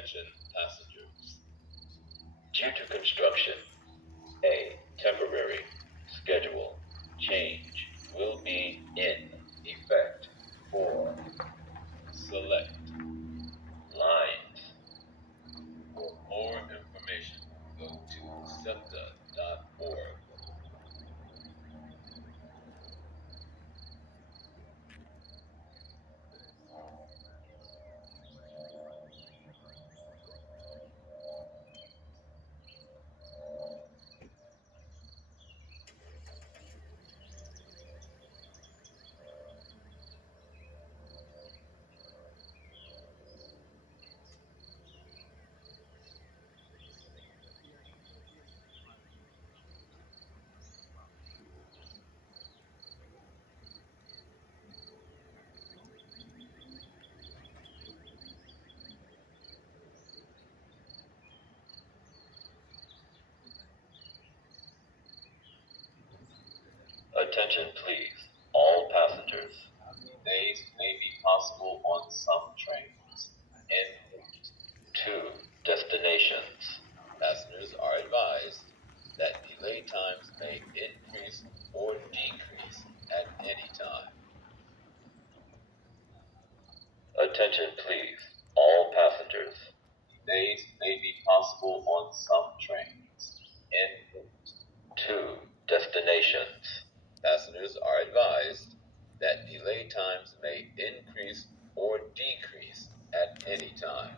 Attention passengers. Due to construction, a temporary schedule change will be in effect for Select lines. For more information, go to SEPTA.org. Attention please, all passengers. Delays may be possible on some trains. En route to destinations. Passengers are advised that delay times may increase or decrease at any time. Attention please, all passengers. Delays may be possible on some trains. En route to destinations. Passengers are advised that delay times may increase or decrease at any time.